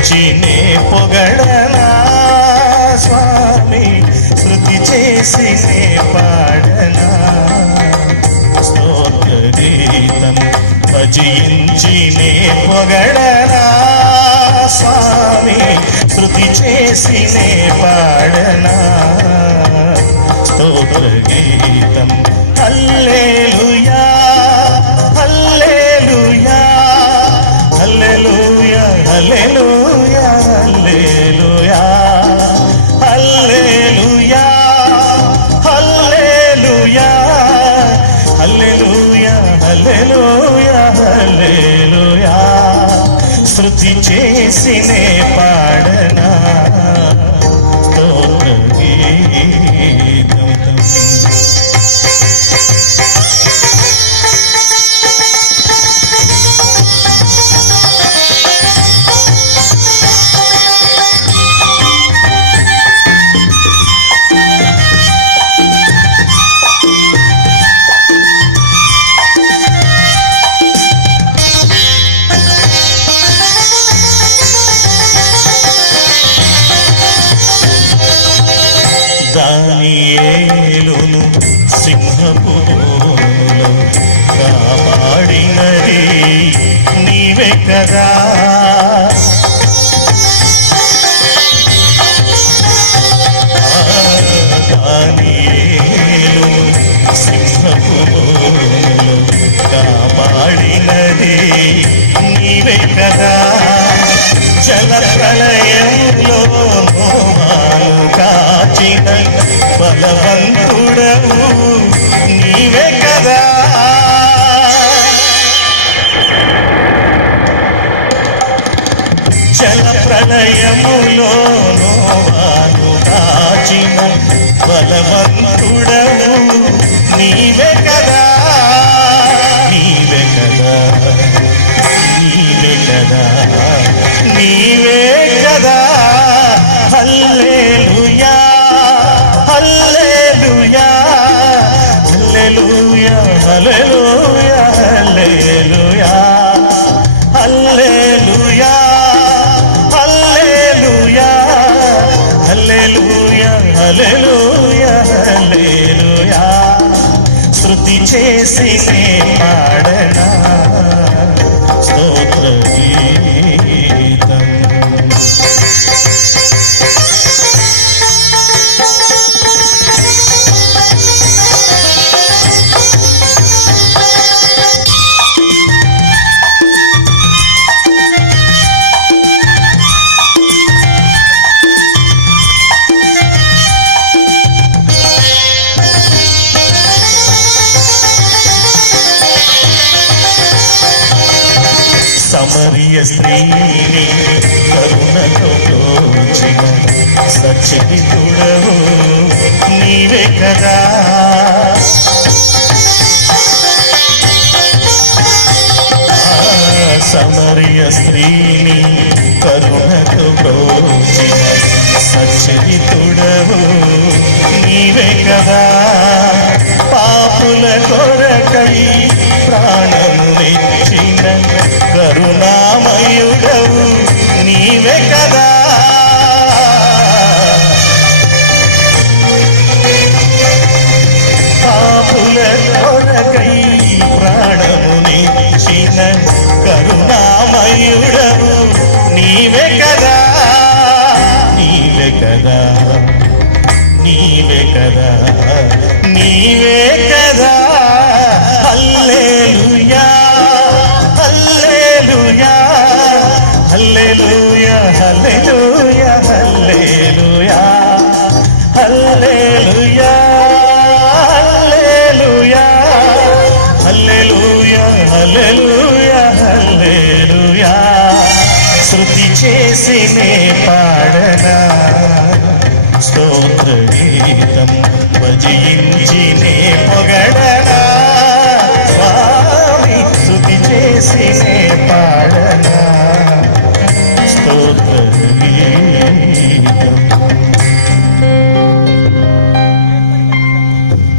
భజించినే పొగడనా స్వామి, శృతి చేసినే పాడనా స్తోత్ర గీతం. భజించినే పొగడనా స్వామి, శృతి చేసినే పాడనా స్తోత్ర గీతం. హల్లెలూయా హల్లెలూయా హల్లెలూయా హల్లెలూయా హల్లెలూయా హల్లెలూయా హల్లెలూయా హల్లెలూయా హల్లెలూయా హల్లెలూయా. శృతి చేసినే పాడనా స్తోత్ర గీతం. దానియేలును సింహపురములో కాపాడినది నీవే కదా. దానియేలును సింహపురములో కాపాడినది నీవే కదా. జల ప్రళయంలో నోమాను కాచిన బలవంతుడవు నీవే కదా. జల ప్రళయములో నోమాను కాచిన బలవంతుడవు నీవే కదా. నీవే కదా నీవే కదా నీవే కదా. హల్లెలూయా హల్లెలూయా హల్లెలూయా హల్లెలూయా హల్లెలూయా హల్లెలూయా హల్లెలూయా హల్లెలూయా హల్లెలూయా హల్లెలూయా. శృతి చేసినే పాడనా స్తోత్ర గీతం. సమరయ స్త్రీని కరుణతో బ్రోచిన సచరితుడవు నీవే కదా. సమరయ స్త్రీని కరుణతో బ్రోచిన సచరితుడవు నీవే కదా. పాపుల కొరకై ప్రాణమునిచ్చిన కరుణామయుడవు నీవే కదా. పాపుల కొరకై ప్రాణమునిచ్చిన కరుణామయుడవు నీవే కదా. నీవే కదా నీవే కదా నీవే కదా. హల్లెలూయా హల్లెలూయా హల్లెలూయా హల్లెలూయా హల్లెలూయా హల్లెలూయా హల్లెలూయా హల్లెలూయా హల్లెలూయా హల్లెలూయా. శృతి చేసినే పాడనా స్తోత్ర గీతం. భజించినే పొగడనా స్వామి, శృతి చేసినే